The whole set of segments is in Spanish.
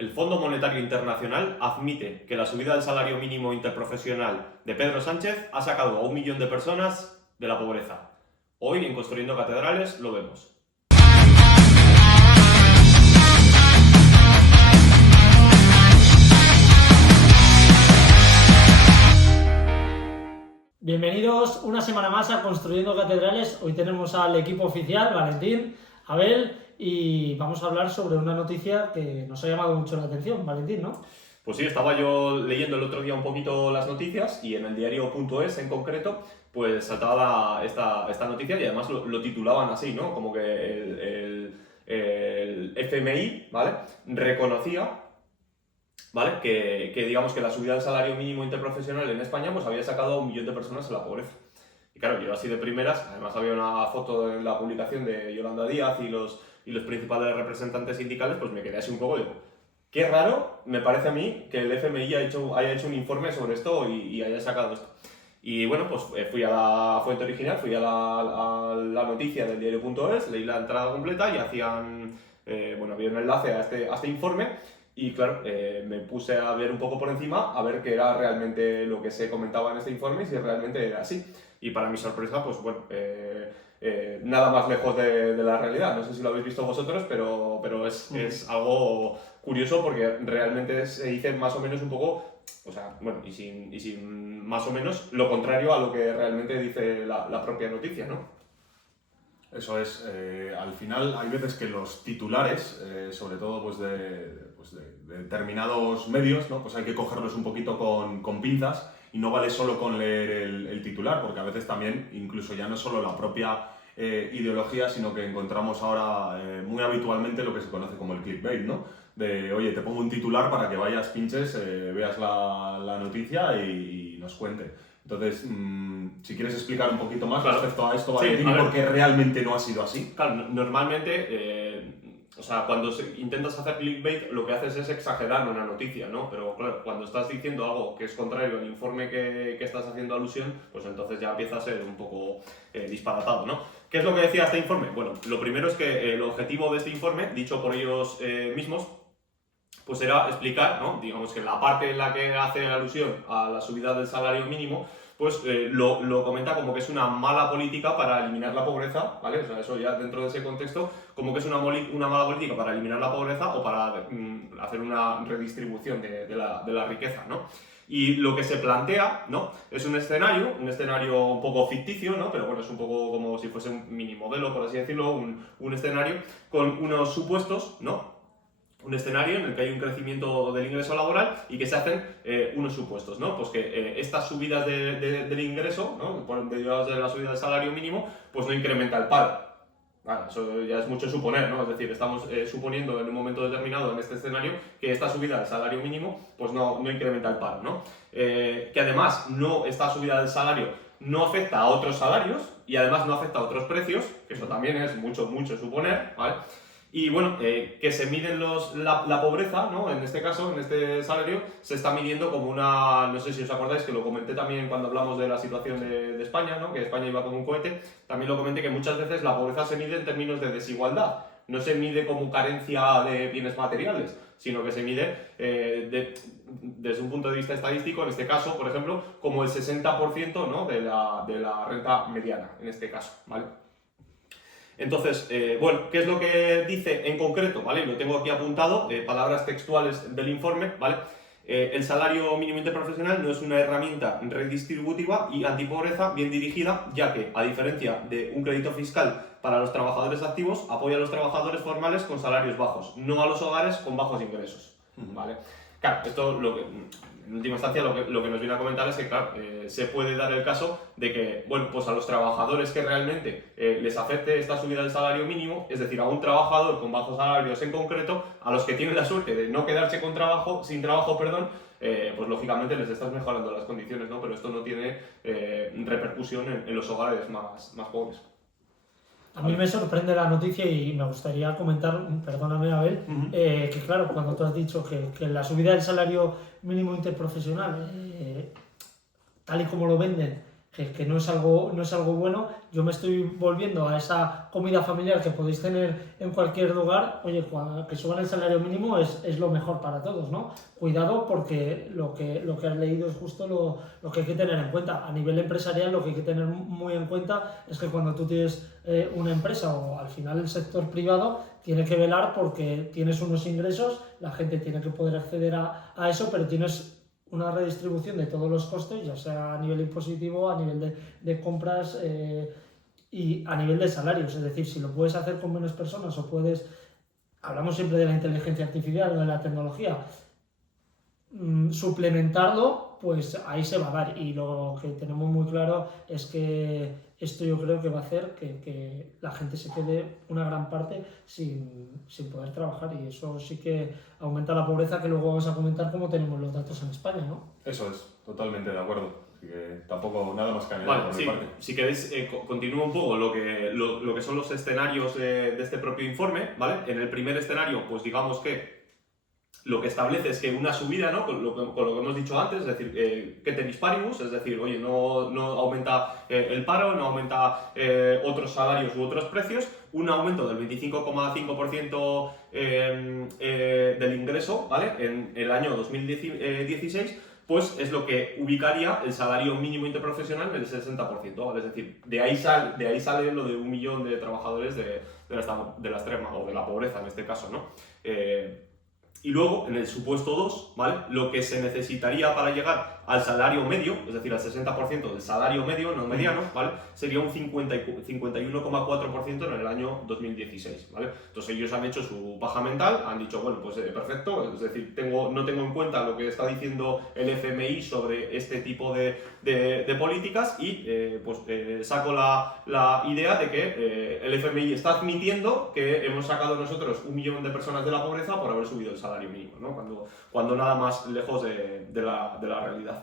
El Fondo Monetario Internacional admite que la subida del salario mínimo interprofesional de Pedro Sánchez ha sacado a 1 millón de personas de la pobreza. Hoy en Construyendo Catedrales lo vemos. Bienvenidos una semana más a Construyendo Catedrales. Hoy tenemos al equipo oficial, Valentín, Abel, y vamos a hablar sobre una noticia que nos ha llamado mucho la atención, Valentín, ¿no? Pues sí, estaba yo leyendo el otro día un poquito las noticias y en el diario.es en concreto, pues saltaba esta noticia y además lo titulaban así, ¿no? Como que el FMI, ¿vale? Reconocía, ¿vale? Que digamos que la subida del salario mínimo interprofesional en España pues había sacado a 1 millón de personas de la pobreza. Y claro, yo así de primeras, además había una foto en la publicación de Yolanda Díaz y los principales representantes sindicales, pues me quedé así un poco, digo, qué raro me parece a mí que el FMI haya hecho un informe sobre esto y haya sacado esto. Y bueno, pues fui a la fuente original, fui a la noticia del diario.es, leí la entrada completa y hacían, había un enlace a este informe. Y claro, me puse a ver un poco por encima, a ver qué era realmente lo que se comentaba en este informe y si realmente era así. Y para mi sorpresa, pues bueno, nada más lejos de la realidad. No sé si lo habéis visto vosotros, pero es algo curioso porque realmente se dice más o menos un poco, o sea, bueno, y sin más o menos lo contrario a lo que realmente dice la propia noticia, ¿no? Eso es, al final hay veces que los titulares, sobre todo pues de determinados medios, ¿no? Pues hay que cogerlos un poquito con pinzas y no vale solo con leer el titular, porque a veces también, incluso ya no es solo la propia ideología, sino que encontramos ahora muy habitualmente lo que se conoce como el clickbait, ¿no? De, oye, te pongo un titular para que vayas, pinches, veas la noticia y nos cuente. Entonces, si quieres explicar un poquito más respecto a esto, Valentín, sí, porque realmente no ha sido así. Claro, normalmente, cuando intentas hacer clickbait, lo que haces es exagerar una noticia, ¿no? Pero claro, cuando estás diciendo algo que es contrario al informe que estás haciendo alusión, pues entonces ya empieza a ser un poco disparatado, ¿no? ¿Qué es lo que decía este informe? Bueno, lo primero es que el objetivo de este informe, dicho por ellos mismos, pues era explicar, ¿no? Digamos que la parte en la que hace alusión a la subida del salario mínimo, pues lo comenta como que es una mala política para eliminar la pobreza, ¿vale? O sea, eso ya dentro de ese contexto, como que es una mala política para eliminar la pobreza o para hacer una redistribución de la riqueza, ¿no? Y lo que se plantea, ¿no? Es un escenario un poco ficticio, ¿no? Pero bueno, es un poco como si fuese un mini modelo, por así decirlo, un escenario con unos supuestos, ¿no? Un escenario en el que hay un crecimiento del ingreso laboral y que se hacen unos supuestos, ¿no? Pues que estas subidas del ingreso, ¿no? Derivadas de la subida del salario mínimo, pues no incrementa el paro. Vale, eso ya es mucho suponer, ¿no? Es decir, estamos suponiendo en un momento determinado en este escenario que esta subida del salario mínimo pues no incrementa el paro, ¿no? Que además esta subida del salario no afecta a otros salarios y además no afecta a otros precios, que eso también es mucho suponer, ¿vale? Y bueno, que se miden la pobreza, ¿no? En este caso, en este salario, se está midiendo como una, no sé si os acordáis, que lo comenté también cuando hablamos de la situación de España, ¿no? Que España iba como un cohete, también lo comenté que muchas veces la pobreza se mide en términos de desigualdad, no se mide como carencia de bienes materiales, sino que se mide desde un punto de vista estadístico, en este caso, por ejemplo, como el 60%, ¿no? de la renta mediana, en este caso, ¿vale? Entonces, ¿qué es lo que dice en concreto? ¿Vale? Lo tengo aquí apuntado, palabras textuales del informe, ¿vale? El salario mínimo interprofesional no es una herramienta redistributiva y antipobreza bien dirigida, ya que, a diferencia de un crédito fiscal para los trabajadores activos, apoya a los trabajadores formales con salarios bajos, no a los hogares con bajos ingresos, ¿vale? Claro, esto en última instancia lo que nos viene a comentar es que, claro, se puede dar el caso de que, bueno, pues a los trabajadores que realmente les afecte esta subida del salario mínimo, es decir, a un trabajador con bajos salarios en concreto, a los que tienen la suerte de no quedarse sin trabajo, pues lógicamente les estás mejorando las condiciones, ¿no? Pero esto no tiene repercusión en los hogares más pobres. A mí me sorprende la noticia y me gustaría comentar, perdóname Abel, que claro, cuando tú has dicho que la subida del salario mínimo interprofesional, tal y como lo venden, que no es algo bueno. Yo me estoy volviendo a esa comida familiar que podéis tener en cualquier lugar. Oye, que suban el salario mínimo es lo mejor para todos, ¿no? Cuidado, porque lo que has leído es justo lo que hay que tener en cuenta. A nivel empresarial, lo que hay que tener muy en cuenta es que cuando tú tienes una empresa, o al final el sector privado, tiene que velar porque tienes unos ingresos, la gente tiene que poder acceder a eso, pero tienes una redistribución de todos los costes, ya sea a nivel impositivo, a nivel de compras y a nivel de salarios. Es decir, si lo puedes hacer con menos personas o puedes... Hablamos siempre de la inteligencia artificial o de la tecnología. Suplementarlo, pues ahí se va a dar. Y lo que tenemos muy claro es que esto yo creo que va a hacer que la gente se quede una gran parte sin poder trabajar, y eso sí que aumenta la pobreza, que luego vamos a comentar cómo tenemos los datos en España, ¿no? Eso es, totalmente de acuerdo. Así que tampoco nada más que añadir Vale, por sí, mi parte. si queréis, continúo un poco lo que son los escenarios de este propio informe, ¿vale? En el primer escenario, pues digamos que lo que establece es que una subida, ¿no? Con lo que hemos dicho antes, es decir, ceteris paribus, es decir, oye, no aumenta el paro, no aumenta otros salarios u otros precios, un aumento del 25,5% del ingreso, ¿vale? En el año 2016, pues es lo que ubicaría el salario mínimo interprofesional en el 60%, ¿vale? Es decir, de ahí sale lo de 1 millón de trabajadores de la extrema, o de la pobreza en este caso, ¿no? Y luego, en el supuesto 2, ¿vale? Lo que se necesitaría para llegar al salario medio, es decir, al 60% del salario medio, no mediano, ¿vale? Sería un 51,4% en el año 2016, ¿vale? Entonces ellos han hecho su paja mental, han dicho, bueno, pues perfecto, es decir, no tengo en cuenta lo que está diciendo el FMI sobre este tipo de políticas, y saco la idea de que el FMI está admitiendo que hemos sacado nosotros 1 millón de personas de la pobreza por haber subido el salario mínimo, ¿no? Cuando nada más lejos de la realidad.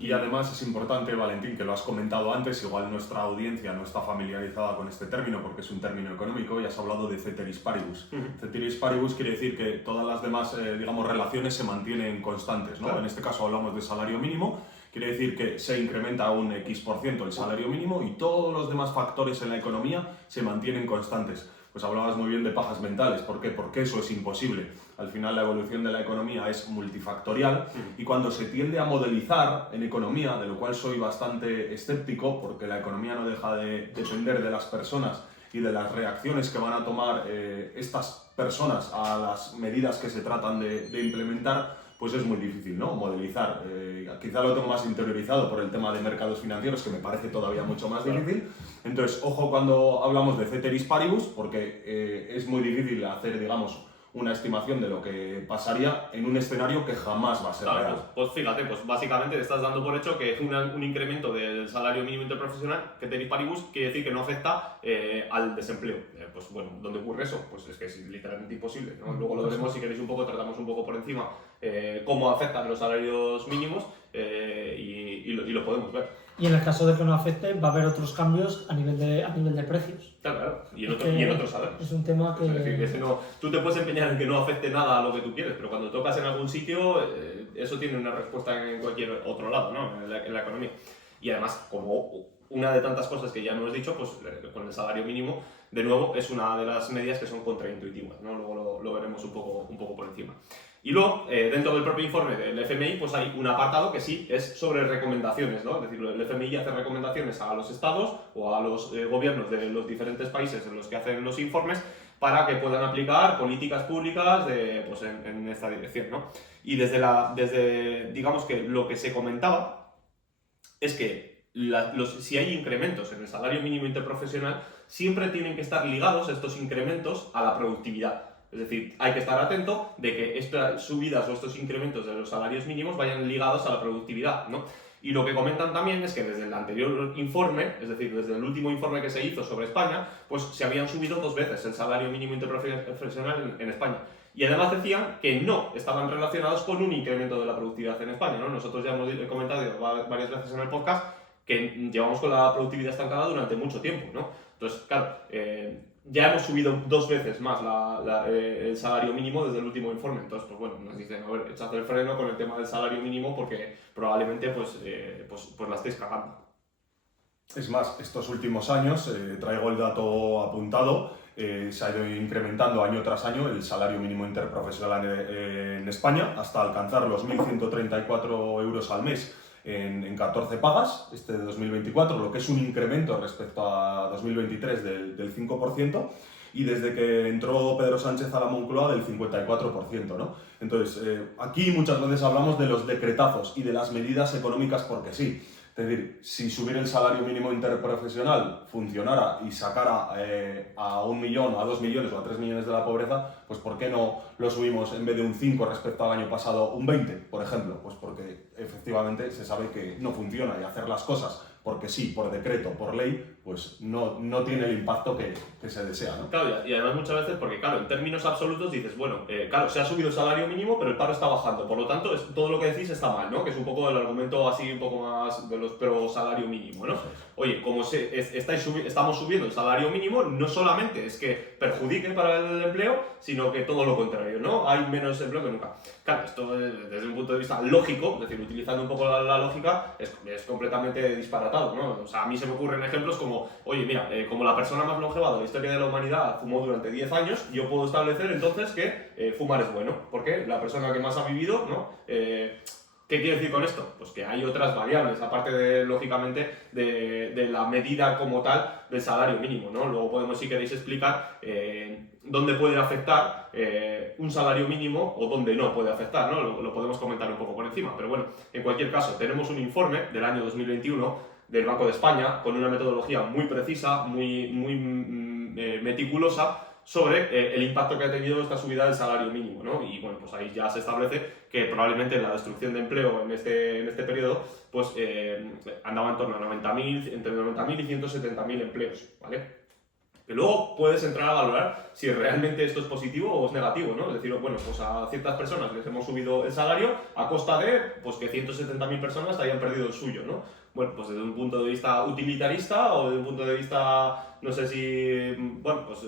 Y además es importante, Valentín, que lo has comentado antes, igual nuestra audiencia no está familiarizada con este término porque es un término económico, y has hablado de ceteris paribus. Ceteris paribus quiere decir que todas las demás, relaciones se mantienen constantes, ¿no? Claro. En este caso hablamos de salario mínimo, quiere decir que se incrementa un X% el salario mínimo y todos los demás factores en la economía se mantienen constantes. Pues hablabas muy bien de pajas mentales. ¿Por qué? Porque eso es imposible. Al final la evolución de la economía es multifactorial, y cuando se tiende a modelizar en economía, de lo cual soy bastante escéptico, porque la economía no deja de depender de las personas y de las reacciones que van a tomar estas personas a las medidas que se tratan de implementar, pues es muy difícil, ¿no? Modelizar. Quizá lo tengo más interiorizado por el tema de mercados financieros, que me parece todavía mucho más difícil. Entonces, ojo cuando hablamos de ceteris paribus, porque es muy difícil hacer, digamos, una estimación de lo que pasaría en un escenario que jamás va a ser real. Pues fíjate, pues básicamente te estás dando por hecho que un incremento del salario mínimo interprofesional, que ceteris paribus, quiere decir que no afecta al desempleo. Pues bueno, ¿dónde ocurre eso? Pues es que es literalmente imposible, ¿no? Luego lo veremos, si queréis tratamos un poco por encima cómo afectan los salarios mínimos, y lo podemos ver. Y en el caso de que no afecte, va a haber otros cambios a nivel de precios. Claro. Y en otros salarios. Es un tema que... Es decir, que tú te puedes empeñar en que no afecte nada a lo que tú quieres, pero cuando tocas en algún sitio, eso tiene una respuesta en cualquier otro lado, ¿no? En la economía. Y además, como una de tantas cosas que ya no hemos dicho, pues con el salario mínimo, de nuevo, es una de las medidas que son contraintuitivas, ¿no? Luego lo veremos un poco por encima. Y luego, dentro del propio informe del FMI, pues hay un apartado que sí es sobre recomendaciones, ¿no? Es decir, el FMI hace recomendaciones a los estados o a los gobiernos de los diferentes países en los que hacen los informes, para que puedan aplicar políticas públicas en esta dirección, ¿no? Y desde digamos que lo que se comentaba es que si hay incrementos en el salario mínimo interprofesional, siempre tienen que estar ligados estos incrementos a la productividad. Es decir, hay que estar atento de que estas subidas o estos incrementos de los salarios mínimos vayan ligados a la productividad, ¿no? Y lo que comentan también es que desde el anterior informe, es decir, desde el último informe que se hizo sobre España, pues se habían subido 2 veces el salario mínimo interprofesional en España. Y además decían que no estaban relacionados con un incremento de la productividad en España, ¿no? Nosotros ya hemos comentado varias veces en el podcast que llevamos con la productividad estancada durante mucho tiempo, ¿no? Entonces, claro, ya hemos subido 2 veces más el salario mínimo desde el último informe. Entonces, pues bueno, nos dicen, a ver, echad el freno con el tema del salario mínimo porque probablemente pues la estéis cagando. Es más, estos últimos años, traigo el dato apuntado, se ha ido incrementando año tras año el salario mínimo interprofesional en España hasta alcanzar los 1.134 euros al mes en 14 pagas, este de 2024, lo que es un incremento respecto a 2023 del 5%, y desde que entró Pedro Sánchez a la Moncloa del 54%, ¿no? Entonces, aquí muchas veces hablamos de los decretazos y de las medidas económicas porque sí. Es decir, si subir el salario mínimo interprofesional funcionara y sacara a 1 millón, a 2 millones o a 3 millones de la pobreza, pues ¿por qué no lo subimos en vez de un 5 respecto al año pasado, un 20, por ejemplo? Pues porque efectivamente se sabe que no funciona y hacer las cosas porque sí, por decreto, por ley, pues no tiene el impacto que se desea, ¿no? Claro, y además muchas veces, porque claro, en términos absolutos dices, bueno, claro, se ha subido el salario mínimo, pero el paro está bajando, por lo tanto, todo lo que decís está mal, ¿no? Que es un poco el argumento así, un poco más de los pro salario mínimo, ¿no? Oye, como estamos subiendo el salario mínimo, no solamente es que perjudique para el empleo, sino que todo lo contrario, ¿no? Hay menos empleo que nunca. Claro, esto desde un punto de vista lógico, es decir, utilizando un poco la lógica, es completamente disparatado, ¿no? O sea, a mí se me ocurren ejemplos como, oye, mira, como la persona más longeva de la historia de la humanidad fumó durante 10 años, yo puedo establecer entonces que fumar es bueno, porque la persona que más ha vivido, ¿no? ¿Qué quiero decir con esto? Pues que hay otras variables, aparte de, lógicamente, de la medida como tal del salario mínimo, ¿no? Luego podemos, si queréis, explicar dónde puede afectar un salario mínimo o dónde no puede afectar, ¿no? Lo podemos comentar un poco por encima, pero bueno, en cualquier caso, tenemos un informe del año 2021 del Banco de España con una metodología muy precisa, muy meticulosa, sobre el impacto que ha tenido esta subida del salario mínimo, ¿no? Y bueno, pues ahí ya se establece que probablemente la destrucción de empleo en este periodo pues andaba en torno a 90.000, entre 90.000 y 170.000 empleos, ¿vale? Que luego puedes entrar a valorar si realmente esto es positivo o es negativo, ¿no? Es decir, bueno, pues a ciertas personas les hemos subido el salario a costa de pues, que 170.000 personas hayan perdido el suyo, ¿no? Bueno, pues desde un punto de vista utilitarista o desde un punto de vista, no sé si, bueno, pues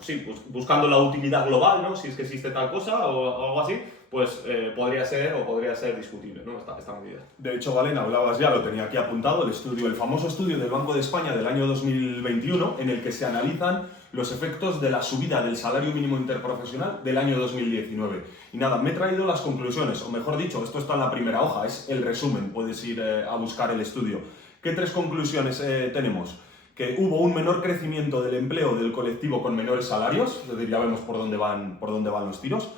sí, pues buscando la utilidad global, ¿no? Si es que existe tal cosa o algo así, pues podría ser discutible, ¿no? Esta medida. De hecho, Valen, hablabas ya, lo tenía aquí apuntado, el famoso estudio del Banco de España del año 2021, en el que se analizan los efectos de la subida del salario mínimo interprofesional del año 2019. Y nada, me he traído las conclusiones, o mejor dicho, esto está en la primera hoja, es el resumen, puedes ir a buscar el estudio. ¿Qué 3 conclusiones tenemos? Que hubo un menor crecimiento del empleo del colectivo con menores salarios, es decir, ya vemos por dónde van los tiros.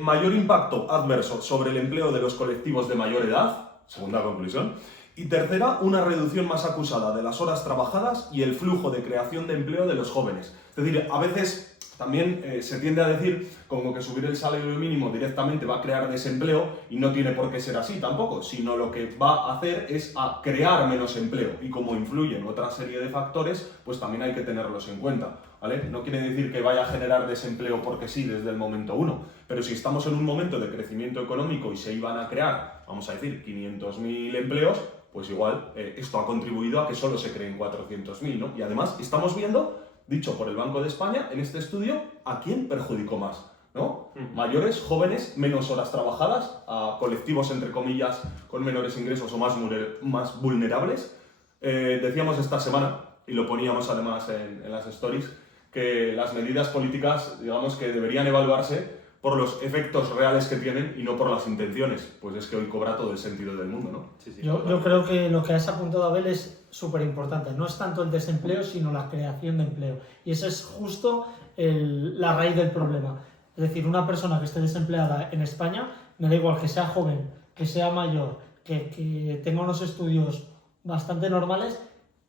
Mayor impacto adverso sobre el empleo de los colectivos de mayor edad, segunda conclusión. Y tercera, una reducción más acusada de las horas trabajadas y el flujo de creación de empleo de los jóvenes. Es decir, a veces también se tiende a decir como que subir el salario mínimo directamente va a crear desempleo y no tiene por qué ser así tampoco, sino lo que va a hacer es a crear menos empleo y como influyen otra serie de factores, pues también hay que tenerlos en cuenta, ¿vale? No quiere decir que vaya a generar desempleo porque sí desde el momento uno, pero si estamos en un momento de crecimiento económico y se iban a crear, vamos a decir, 500.000 empleos, pues igual esto ha contribuido a que solo se creen 400.000, ¿no? Y además estamos viendo, dicho por el Banco de España, en este estudio, ¿a quién perjudicó más? ¿No? Mayores, jóvenes, menos horas trabajadas, a colectivos, entre comillas, con menores ingresos o más vulnerables. Decíamos esta semana, y lo poníamos además en las stories, que las medidas políticas, digamos, que deberían evaluarse por los efectos reales que tienen y no por las intenciones. Pues es que hoy cobra todo el sentido del mundo, ¿no? Sí, Yo creo que lo que has apuntado, Abel, es súper importante. No es tanto el desempleo, sino la creación de empleo. Y esa es justo la raíz del problema. Es decir, una persona que esté desempleada en España, me da igual que sea joven, que sea mayor, que tenga unos estudios bastante normales,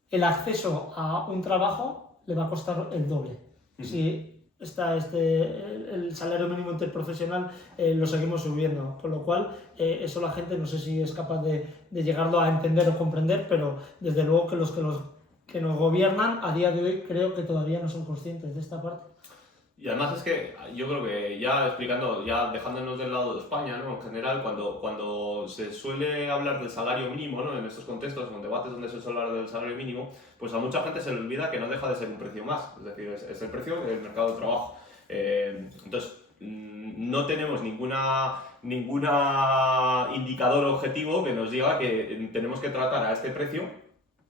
el acceso a un trabajo le va a costar el doble. Si el salario mínimo interprofesional lo seguimos subiendo, con lo cual eso la gente no sé si es capaz de llegarlo a entender o comprender, pero desde luego que los que nos gobiernan a día de hoy creo que todavía no son conscientes de esta parte. Y además es que yo creo que ya explicando, ya dejándonos del lado de España, ¿no? En general, cuando se suele hablar del salario mínimo, ¿no? En estos contextos, en debates donde se suele hablar del salario mínimo, pues a mucha gente se le olvida que no deja de ser un precio más, es decir, es el precio del mercado de trabajo. Entonces, no tenemos ninguna indicador objetivo que nos diga que tenemos que tratar a este precio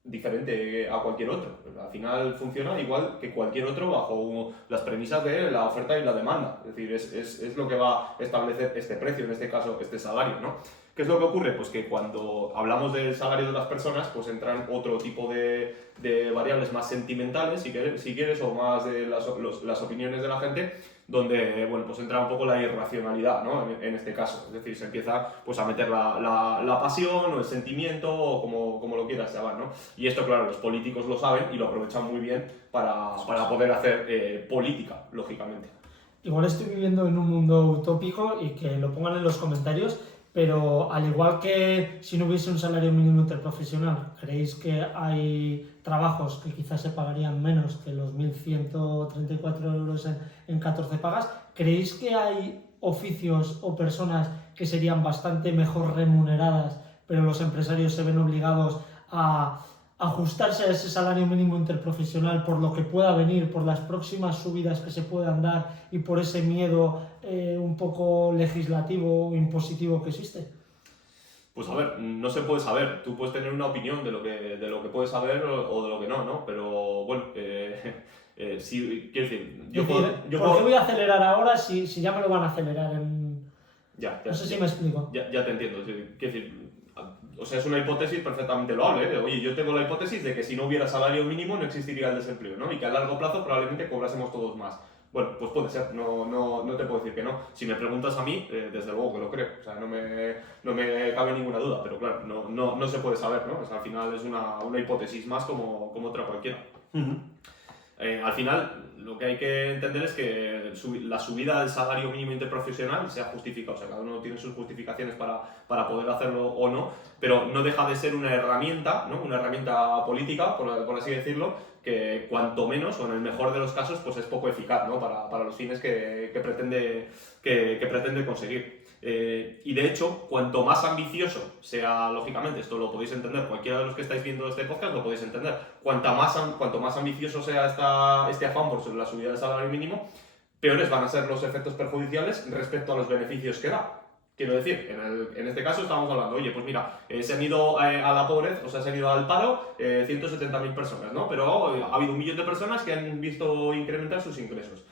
diferente a cualquier otro. Al final funciona igual que cualquier otro bajo las premisas de la oferta y la demanda. Es decir, es lo que va a establecer este precio, en este caso este salario, ¿no? ¿Qué es lo que ocurre? Pues que cuando hablamos del salario de las personas, pues entran otro tipo de variables más sentimentales, si quieres, o más de las opiniones de la gente, donde, bueno, pues entra un poco la irracionalidad, ¿no? En este caso. Es decir, se empieza pues a meter la pasión o el sentimiento, o como lo quieras llamar, ¿no? Y esto, claro, los políticos lo saben y lo aprovechan muy bien para poder hacer política, lógicamente. Igual estoy viviendo en un mundo utópico y que lo pongan en los comentarios, pero al igual que si no hubiese un salario mínimo interprofesional, ¿creéis que hay trabajos que quizás se pagarían menos que los 1.134 euros en 14 pagas? ¿Creéis que hay oficios o personas que serían bastante mejor remuneradas, pero los empresarios se ven obligados a ajustarse a ese salario mínimo interprofesional por lo que pueda venir, por las próximas subidas que se puedan dar y por ese miedo un poco legislativo o impositivo que existe? Pues a ver, no se puede saber. Tú puedes tener una opinión de lo que puedes saber o de lo que no, ¿no? Pero bueno, sí, quiero decir, ¿Por qué voy a acelerar ahora si ya me lo van a acelerar en...? No sé si me explico. Ya te entiendo. Quiero decir, o sea, es una hipótesis perfectamente loable, ¿eh? Oye, yo tengo la hipótesis de que si no hubiera salario mínimo no existiría el desempleo, ¿no? Y que a largo plazo probablemente cobrásemos todos más. Bueno, pues puede ser, no te puedo decir que no. Si me preguntas a mí, desde luego que lo creo. O sea, no me cabe ninguna duda, pero claro, no se puede saber, ¿no? O sea, al final es una hipótesis más como otra cualquiera. Al final, lo que hay que entender es que la subida del salario mínimo interprofesional sea justificada, o sea, cada uno tiene sus justificaciones para poder hacerlo o no, pero no deja de ser una herramienta, ¿no? Una herramienta política, por así decirlo, que cuanto menos, o en el mejor de los casos, pues es poco eficaz, ¿no? Para los fines que pretende conseguir. Y de hecho, cuanto más ambicioso sea, lógicamente, esto lo podéis entender, cualquiera de los que estáis viendo este podcast lo podéis entender, cuanto más ambicioso sea este afán por la subida del salario mínimo, peores van a ser los efectos perjudiciales respecto a los beneficios que da. Quiero decir, en este caso estamos hablando, oye, pues mira, se han ido a la pobreza, o sea, se han ido al paro 170.000 personas, ¿no? Pero ha habido 1 millón de personas que han visto incrementar sus ingresos.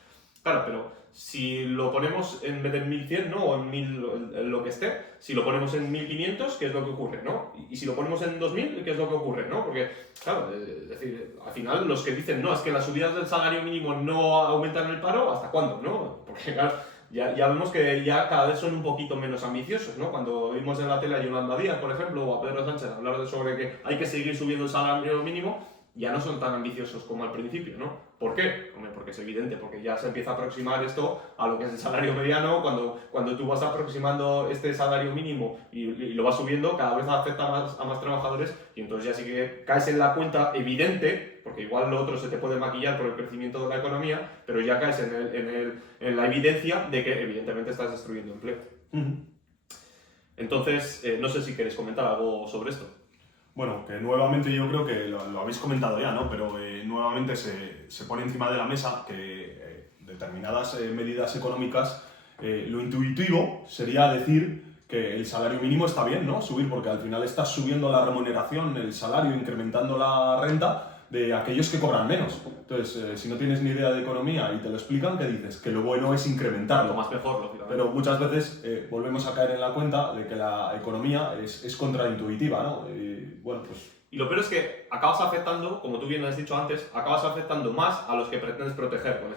Claro, pero si lo ponemos en vez de en 1.100, ¿no? O en 1.000, lo que esté, si lo ponemos en 1.500, ¿qué es lo que ocurre, no? Y si lo ponemos en 2.000, ¿qué es lo que ocurre, no? Porque, claro, es decir, al final los que dicen, no, es que las subidas del salario mínimo no aumentan el paro, ¿hasta cuándo, no? Porque, claro, ya vemos que ya cada vez son un poquito menos ambiciosos, ¿no? Cuando vimos en la tele a Yolanda Díaz, por ejemplo, o a Pedro Sánchez hablar sobre que hay que seguir subiendo el salario mínimo, ya no son tan ambiciosos como al principio, ¿no? ¿Por qué? Hombre, porque es evidente, porque ya se empieza a aproximar esto a lo que es el salario mediano, cuando tú vas aproximando este salario mínimo y lo vas subiendo, cada vez afecta a más trabajadores y entonces ya sí que caes en la cuenta evidente, porque igual lo otro se te puede maquillar por el crecimiento de la economía, pero ya caes en la evidencia de que evidentemente estás destruyendo empleo. Entonces, no sé si queréis comentar algo sobre esto. Bueno, que nuevamente yo creo que lo habéis comentado ya, ¿no? Pero nuevamente se pone encima de la mesa que determinadas medidas económicas, lo intuitivo sería decir que el salario mínimo está bien, ¿no? Subir, porque al final estás subiendo la remuneración, el salario, incrementando la renta de aquellos que cobran menos. Entonces, si no tienes ni idea de economía y te lo explican, ¿qué dices? Que lo bueno es incrementarlo. Lo más mejor, lógicamente. Pero muchas veces volvemos a caer en la cuenta de que la economía es contraintuitiva, ¿no? Bueno, pues... Y lo peor es que acabas afectando, como tú bien has dicho antes, acabas afectando más a los que pretendes proteger con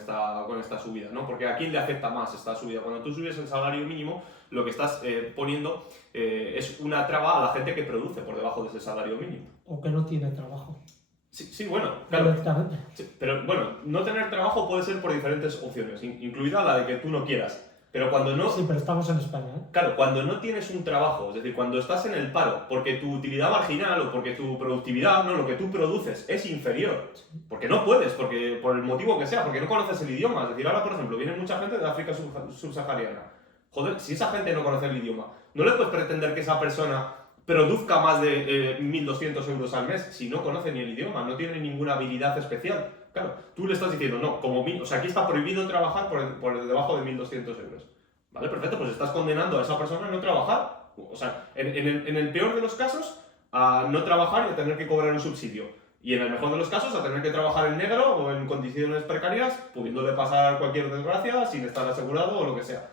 esta subida, ¿no? Porque ¿a quién le afecta más esta subida? Cuando tú subes el salario mínimo, lo que estás poniendo es una traba a la gente que produce por debajo de ese salario mínimo. O que no tiene trabajo. Sí, bueno, claro. Directamente. Sí, pero bueno, no tener trabajo puede ser por diferentes opciones, incluida la de que tú no quieras Pero cuando no... Sí, pero estamos en España, ¿eh? Claro, cuando no tienes un trabajo, es decir, cuando estás en el paro, porque tu utilidad marginal o porque tu productividad, no, lo que tú produces es inferior, porque no puedes, porque por el motivo que sea, porque no conoces el idioma. Es decir, ahora, por ejemplo, viene mucha gente de África subsahariana. Joder, si esa gente no conoce el idioma, no le puedes pretender que esa persona produzca más de 1.200 euros al mes si no conoce ni el idioma, no tiene ninguna habilidad especial. Claro, tú le estás diciendo, no, o sea, aquí está prohibido trabajar por debajo de 1.200 euros. Vale, perfecto, pues estás condenando a esa persona a no trabajar. O sea, en el peor de los casos, a no trabajar y a tener que cobrar un subsidio. Y en el mejor de los casos, a tener que trabajar en negro o en condiciones precarias, pudiéndole pasar cualquier desgracia sin estar asegurado o lo que sea.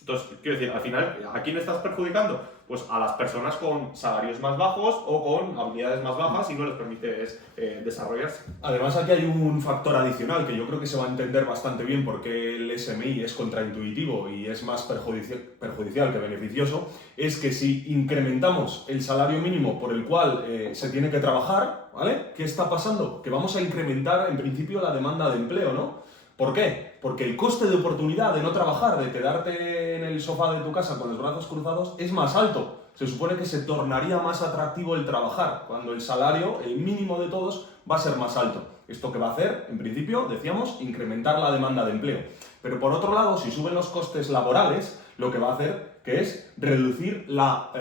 Entonces, quiero decir, al final, ¿a quién estás perjudicando? Pues a las personas con salarios más bajos o con habilidades más bajas y no les permites desarrollarse. Además, aquí hay un factor adicional que yo creo que se va a entender bastante bien porque el SMI es contraintuitivo y es más perjudicial que beneficioso, es que si incrementamos el salario mínimo por el cual se tiene que trabajar, ¿vale? ¿Qué está pasando? Que vamos a incrementar en principio la demanda de empleo, ¿no? ¿Por qué? Porque el coste de oportunidad de no trabajar, de quedarte en el sofá de tu casa con los brazos cruzados, es más alto. Se supone que se tornaría más atractivo el trabajar, cuando el salario, el mínimo de todos, va a ser más alto. ¿Esto qué va a hacer? En principio, decíamos, incrementar la demanda de empleo. Pero por otro lado, si suben los costes laborales, lo que va a hacer que es reducir la,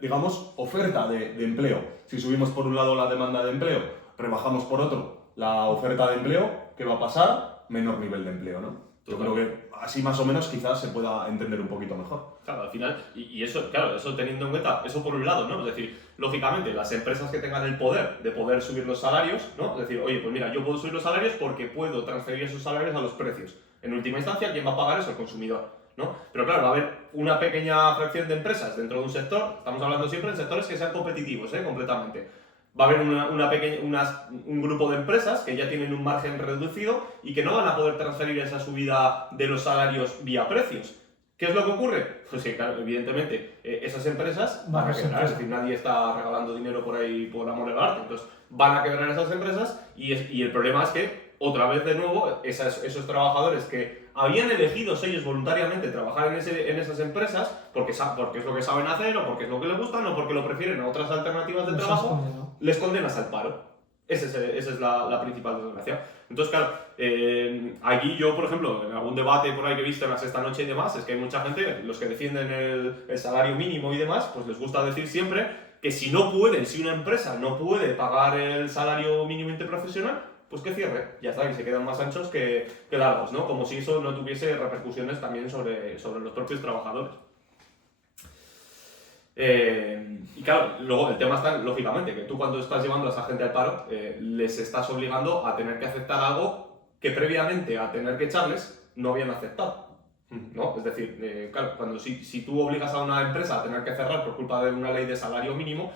digamos, oferta de empleo. Si subimos por un lado la demanda de empleo, rebajamos por otro la oferta de empleo, ¿qué va a pasar? Menor nivel de empleo, ¿no? Yo creo que así más o menos quizás se pueda entender un poquito mejor. Claro, al final, y eso, claro, eso teniendo en cuenta, eso por un lado, ¿no? Es decir, lógicamente, las empresas que tengan el poder de poder subir los salarios, ¿no? Es decir, oye, pues mira, yo puedo subir los salarios porque puedo transferir esos salarios a los precios. En última instancia, ¿quién va a pagar eso? El consumidor, ¿no? Pero claro, va a haber una pequeña fracción de empresas dentro de un sector, estamos hablando siempre de sectores que sean competitivos, completamente. Va a haber un grupo de empresas que ya tienen un margen reducido y que no van a poder transferir esa subida de los salarios vía precios. ¿Qué es lo que ocurre? Pues que, claro, evidentemente, esas empresas van a quebrar, es decir, nadie está regalando dinero por ahí por amor al arte, entonces van a quebrar esas empresas y el problema es que, otra vez de nuevo, esos trabajadores que habían elegido ellos voluntariamente trabajar en esas empresas porque es lo que saben hacer o porque es lo que les gustan o porque lo prefieren a otras alternativas de trabajo, les condenas al paro. Esa es la principal desgracia. Entonces, claro, aquí yo, por ejemplo, en algún debate por ahí que he visto en la Sexta Noche y demás, es que hay mucha gente, los que defienden el salario mínimo y demás, pues les gusta decir siempre que si una empresa no puede pagar el salario mínimo interprofesional, pues que cierre, ya está, y se quedan más anchos que largos, ¿no? Como si eso no tuviese repercusiones también sobre los propios trabajadores. Y claro, luego el tema está, lógicamente, que tú cuando estás llevando a esa gente al paro, les estás obligando a tener que aceptar algo que previamente a tener que echarles no habían aceptado, ¿no? Es decir, claro, cuando si tú obligas a una empresa a tener que cerrar por culpa de una ley de salario mínimo,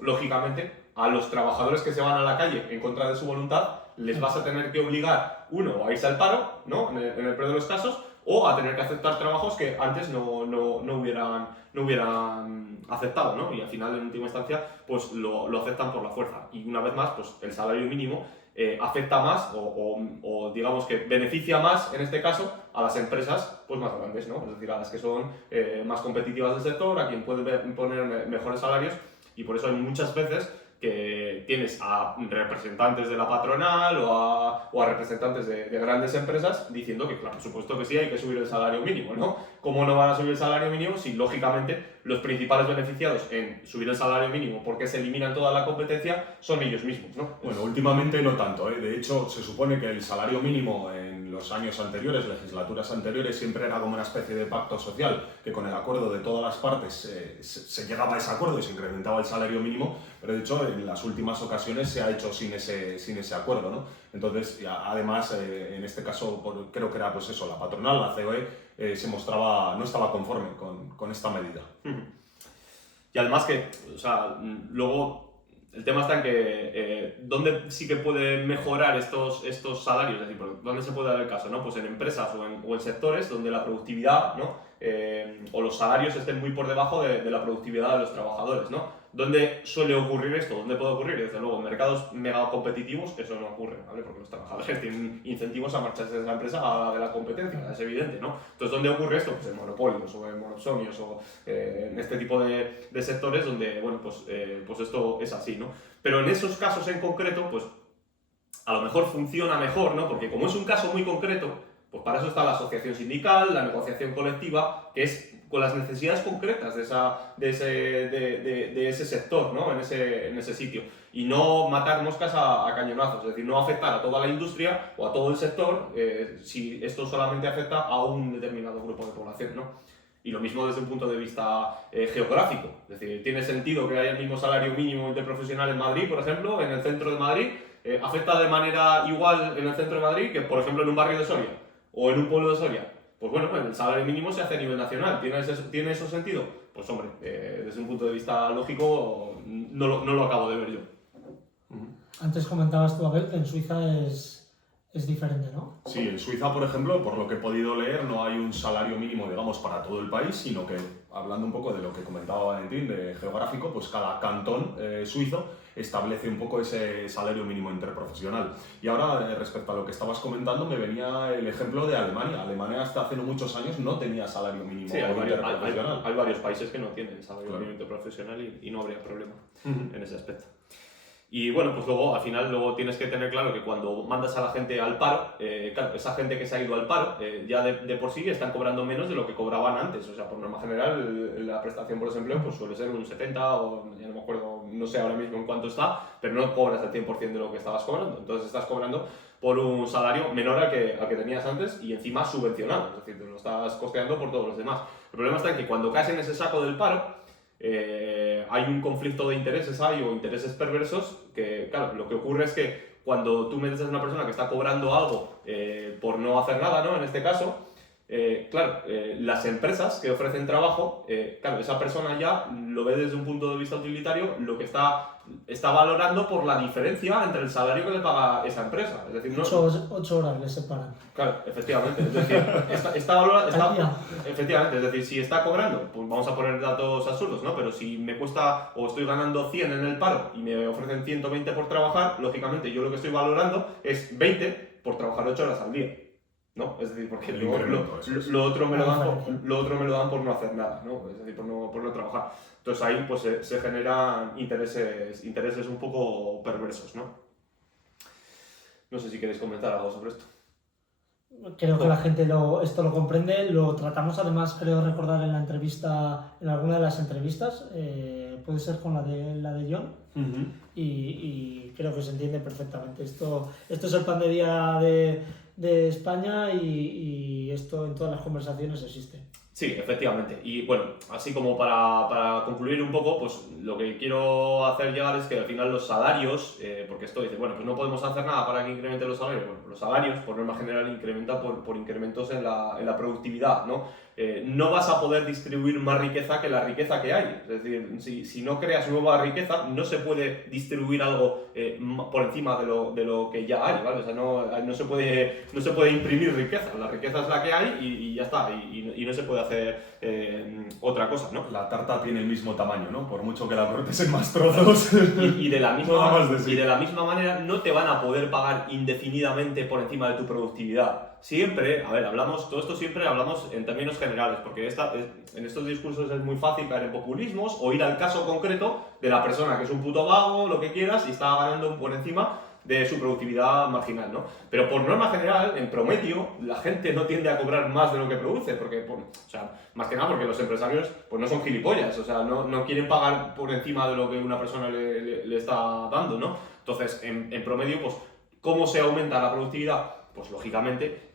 lógicamente a los trabajadores que se van a la calle en contra de su voluntad les vas a tener que obligar, uno, a irse al paro, ¿no? En el peor de los casos, o a tener que aceptar trabajos que antes no hubieran aceptado, ¿no? Y al final, en última instancia, pues lo aceptan por la fuerza. Y una vez más, pues el salario mínimo afecta más o digamos que beneficia más, en este caso, a las empresas pues más grandes, ¿no? Es decir, a las que son más competitivas del sector, a quien puede poner mejores salarios, y por eso hay muchas veces que tienes a representantes de la patronal o a representantes de grandes empresas diciendo que, claro, por supuesto que sí, hay que subir el salario mínimo, ¿no? ¿Cómo no van a subir el salario mínimo si, lógicamente, los principales beneficiados en subir el salario mínimo porque se eliminan toda la competencia son ellos mismos, ¿no? Bueno, últimamente no tanto, ¿eh? De hecho, se supone que el salario mínimo en los años anteriores, legislaturas anteriores, siempre era como una especie de pacto social, que con el acuerdo de todas las partes se llegaba a ese acuerdo y se incrementaba el salario mínimo, pero de hecho en las últimas ocasiones se ha hecho sin ese acuerdo, ¿no? Entonces, además, en este caso, creo que era pues eso, la patronal, la COE, no estaba conforme con esta medida. Y además que, o sea, luego el tema está en que ¿dónde sí que puede mejorar estos salarios? Es decir, ¿dónde se puede dar el caso? ¿No? Pues en empresas o en sectores donde la productividad, ¿no? O los salarios estén muy por debajo de la productividad de los trabajadores, ¿no? ¿Dónde suele ocurrir esto? ¿Dónde puede ocurrir? Desde luego, en mercados mega competitivos eso no ocurre, ¿vale? Porque los trabajadores tienen incentivos a marcharse de la empresa a la de la competencia, es evidente, ¿no? Entonces, ¿dónde ocurre esto? Pues en monopolios o en monopsonios o en este tipo de sectores donde, bueno, pues esto es así, ¿no? Pero en esos casos en concreto, pues a lo mejor funciona mejor, ¿no? Porque como es un caso muy concreto, pues para eso está la asociación sindical, la negociación colectiva, que es con las necesidades concretas de ese sector, ¿no? En ese sitio. Y no matar moscas a cañonazos, es decir, no afectar a toda la industria o a todo el sector si esto solamente afecta a un determinado grupo de población, ¿no? Y lo mismo desde un punto de vista geográfico. Es decir, tiene sentido que haya el mismo salario mínimo interprofesional en Madrid, por ejemplo, en el centro de Madrid, afecta de manera igual en el centro de Madrid que, por ejemplo, en un barrio de Soria o en un pueblo de Soria. Pues bueno, el salario mínimo se hace a nivel nacional. ¿Tiene eso sentido? Pues hombre, desde un punto de vista lógico no lo acabo de ver yo. Antes comentabas tú, Abel, que en Suiza es diferente, ¿no? Sí, en Suiza, por ejemplo, por lo que he podido leer, no hay un salario mínimo, digamos, para todo el país, sino que, hablando un poco de lo que comentaba Valentín, de geográfico, pues cada cantón suizo establece un poco ese salario mínimo interprofesional. Y ahora, respecto a lo que estabas comentando, me venía el ejemplo de Alemania. Alemania hasta hace no muchos años no tenía salario mínimo interprofesional. Hay varios países que no tienen salario mínimo interprofesional y no habría problema en ese aspecto. Y bueno, pues luego, al final, tienes que tener claro que cuando mandas a la gente al paro, claro, esa gente que se ha ido al paro, ya de por sí están cobrando menos de lo que cobraban antes. O sea, por norma general, la prestación por desempleo pues suele ser un 70 o ya no me acuerdo, no sé ahora mismo en cuánto está, pero no cobras el 100% de lo que estabas cobrando. Entonces estás cobrando por un salario menor al que tenías antes y encima subvencionado. Es decir, te lo estás costeando por todos los demás. El problema está en que cuando caes en ese saco del paro, hay un conflicto de intereses o intereses perversos que, claro, lo que ocurre es que cuando tú metes a una persona que está cobrando algo por no hacer nada, ¿no? En este caso, claro, las empresas que ofrecen trabajo, claro, esa persona ya lo ve desde un punto de vista utilitario, lo que está valorando por la diferencia entre el salario que le paga esa empresa. Es decir, no, 8 horas le separan. Claro, efectivamente. Es decir, efectivamente, es decir, si está cobrando, pues vamos a poner datos absurdos, ¿no? Pero si me cuesta o estoy ganando 100 en el paro y me ofrecen 120 por trabajar, lógicamente yo lo que estoy valorando es 20 por trabajar 8 horas al día, ¿no? Es decir, porque lo otro me lo dan por no hacer nada, ¿no? Es decir, por no trabajar. Entonces ahí pues se generan intereses un poco perversos, ¿no? No sé si queréis comentar algo sobre esto. Creo que la gente esto lo comprende, lo tratamos además, creo recordar en alguna de las entrevistas, puede ser con la de John, y creo que se entiende perfectamente. Esto es el pan de día de España y esto en todas las conversaciones existe. Sí, efectivamente. Y bueno, así como para concluir un poco, pues lo que quiero hacer llegar es que al final los salarios, porque esto dice, bueno, pues no podemos hacer nada para que incrementen los salarios. Bueno, los salarios, por norma general, incrementan por incrementos en la productividad, ¿no? No vas a poder distribuir más riqueza que la riqueza que hay. Es decir, si no creas nueva riqueza, no se puede distribuir algo por encima de lo que ya hay, ¿vale? O sea, no se puede imprimir riqueza. La riqueza es la que hay y ya está. Y no se puede hacer otra cosa, ¿no? La tarta tiene el mismo tamaño, ¿no? Por mucho que la cortes en más trozos. Y de la misma manera no te van a poder pagar indefinidamente por encima de tu productividad. Siempre, a ver, todo esto siempre hablamos en términos generales, porque en estos discursos es muy fácil caer en populismos o ir al caso concreto de la persona que es un puto vago, lo que quieras, y está ganando por encima de su productividad marginal, ¿no? Pero por norma general, en promedio, la gente no tiende a cobrar más de lo que produce, porque, o sea, más que nada porque los empresarios pues no son gilipollas, o sea, no quieren pagar por encima de lo que una persona le está dando, ¿no? Entonces, en promedio, pues, ¿cómo se aumenta la productividad? Pues lógicamente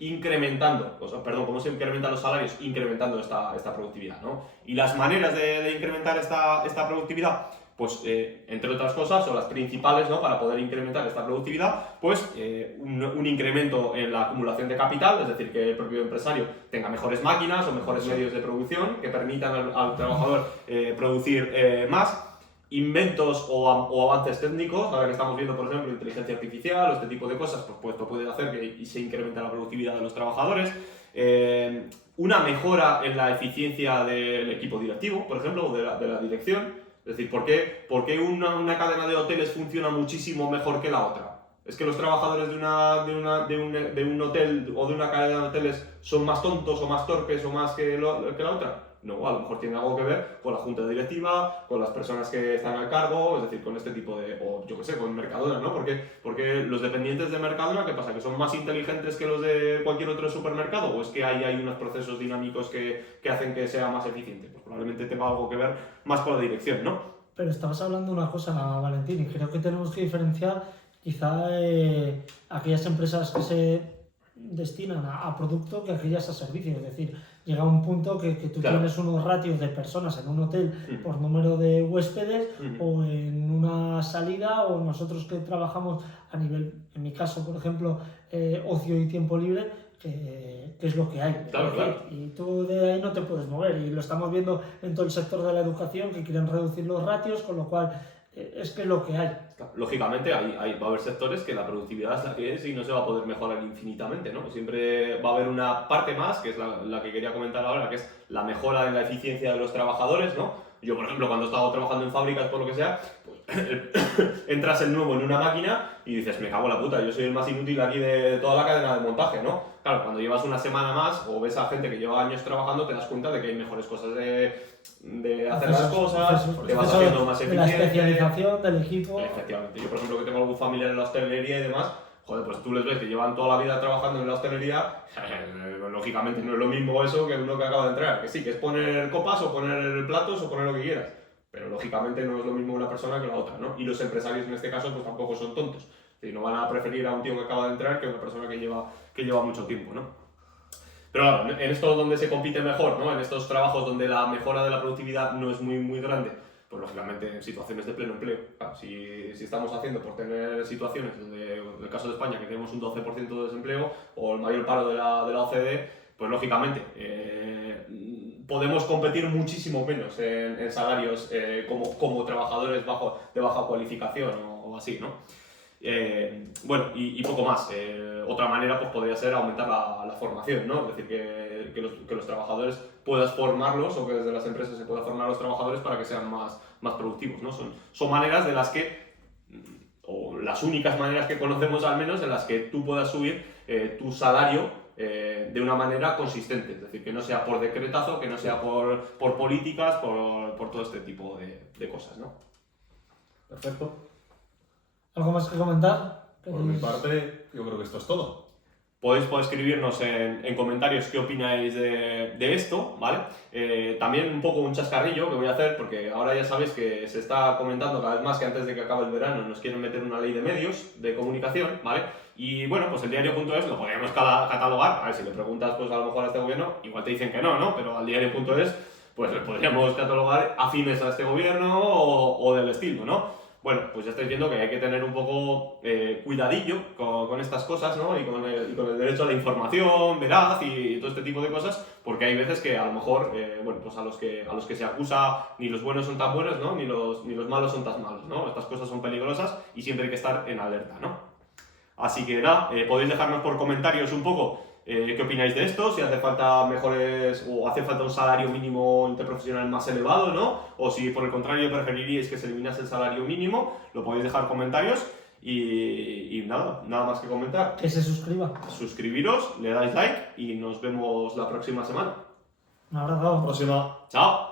¿cómo se incrementan los salarios? Incrementando esta productividad, ¿no? Y las maneras de incrementar esta productividad, pues entre otras cosas, o las principales, ¿no? Para poder incrementar esta productividad, pues un incremento en la acumulación de capital, es decir, que el propio empresario tenga mejores máquinas o mejores medios de producción que permitan al trabajador producir más. Inventos o avances técnicos, ahora que estamos viendo, por ejemplo, inteligencia artificial o este tipo de cosas, pues esto puede hacer que se incremente la productividad de los trabajadores. una mejora en la eficiencia del equipo directivo, por ejemplo, o de la dirección. Es decir, ¿por qué una cadena de hoteles funciona muchísimo mejor que la otra? ¿Es que los trabajadores de un hotel o de una cadena de hoteles son más tontos o más torpes o más que la otra? No, a lo mejor tiene algo que ver con la junta directiva, con las personas que están al cargo, es decir, con este tipo de, o yo qué sé, con Mercadona, ¿no? Porque los dependientes de Mercadona, ¿qué pasa? ¿Que son más inteligentes que los de cualquier otro supermercado? ¿O es que hay unos procesos dinámicos que hacen que sea más eficiente? Pues probablemente tenga algo que ver más con la dirección, ¿no? Pero estabas hablando de una cosa, Valentín, y creo que tenemos que diferenciar quizá aquellas empresas que se destinan a producto que aquellas a servicio. Es decir, llega un punto que tú Claro. tienes unos ratios de personas en un hotel por número de huéspedes o en una salida, o nosotros que trabajamos a nivel, en mi caso, por ejemplo, ocio y tiempo libre, que es lo que hay. Claro, claro. Y tú de ahí no te puedes mover. Y lo estamos viendo en todo el sector de la educación, que quieren reducir los ratios, con lo cual es que es lo que hay. Lógicamente va a haber sectores que la productividad es la que es y no se va a poder mejorar infinitamente, ¿no? Siempre va a haber una parte más, que es la que quería comentar ahora, que es la mejora en la eficiencia de los trabajadores, ¿no? Yo, por ejemplo, cuando he estado trabajando en fábricas, por lo que sea, pues entras el nuevo en una máquina y dices, me cago en la puta, yo soy el más inútil aquí de toda la cadena de montaje, ¿no? Claro, cuando llevas una semana más o ves a gente que lleva años trabajando, te das cuenta de que hay mejores cosas de hacer las cosas, te vas haciendo más de la eficiente. especialización del equipo. Efectivamente. Yo, por ejemplo, que tengo algún familiar en la hostelería y demás, joder, pues tú les ves que llevan toda la vida trabajando en la hostelería, lógicamente no es lo mismo eso que uno que acaba de entrar. Que sí, que es poner copas o poner platos o poner lo que quieras, pero lógicamente no es lo mismo una persona que la otra, ¿no? Y los empresarios en este caso pues tampoco son tontos. Es decir, no van a preferir a un tío que acaba de entrar que a una persona que lleva mucho tiempo, ¿no? Pero claro, en esto donde se compite mejor, ¿no? En estos trabajos donde la mejora de la productividad no es muy grande, pues lógicamente en situaciones de pleno empleo. Claro, si estamos haciendo por tener situaciones donde, en el caso de España, que tenemos un 12% de desempleo o el mayor paro de la OCDE, pues lógicamente podemos competir muchísimo menos en salarios como trabajadores de baja cualificación o así, ¿no? Bueno, y poco más. Otra manera pues, podría ser aumentar la formación, ¿no? Es decir, que los trabajadores puedas formarlos o que desde las empresas se pueda formar a los trabajadores para que sean más productivos, ¿no? Son maneras de las que, o las únicas maneras que conocemos al menos, en las que tú puedas subir tu salario de una manera consistente. Es decir, que no sea por decretazo, que no sea por políticas, por todo este tipo de cosas, ¿no? Perfecto. ¿Algo más que comentar? Por mi parte, yo creo que esto es todo. Podéis escribirnos en comentarios qué opináis de esto, ¿vale? También un poco un chascarrillo que voy a hacer, porque ahora ya sabéis que se está comentando cada vez más que antes de que acabe el verano nos quieren meter una ley de medios de comunicación, ¿vale? Y bueno, pues el diario.es lo podríamos catalogar, a ver si le preguntas pues a lo mejor a este gobierno, igual te dicen que no, ¿no? Pero al diario.es pues le podríamos catalogar afines a este gobierno o del estilo, ¿no? Bueno, pues ya estáis viendo que hay que tener un poco cuidadillo con estas cosas, ¿no? Y con el derecho a la información veraz y todo este tipo de cosas, porque hay veces que a lo mejor, bueno, pues a los que se acusa ni los buenos son tan buenos, ¿no? Ni los malos son tan malos, ¿no? Estas cosas son peligrosas y siempre hay que estar en alerta, ¿no? Así que nada, podéis dejarnos por comentarios un poco qué opináis de esto, si hace falta mejores o hace falta un salario mínimo interprofesional más elevado, ¿no? O si por el contrario preferiríais que se eliminase el salario mínimo, lo podéis dejar en comentarios y nada más que comentar. Que se suscriba. Suscribiros, le dais like y nos vemos la próxima semana. Un abrazo. Próxima. ¡Chao!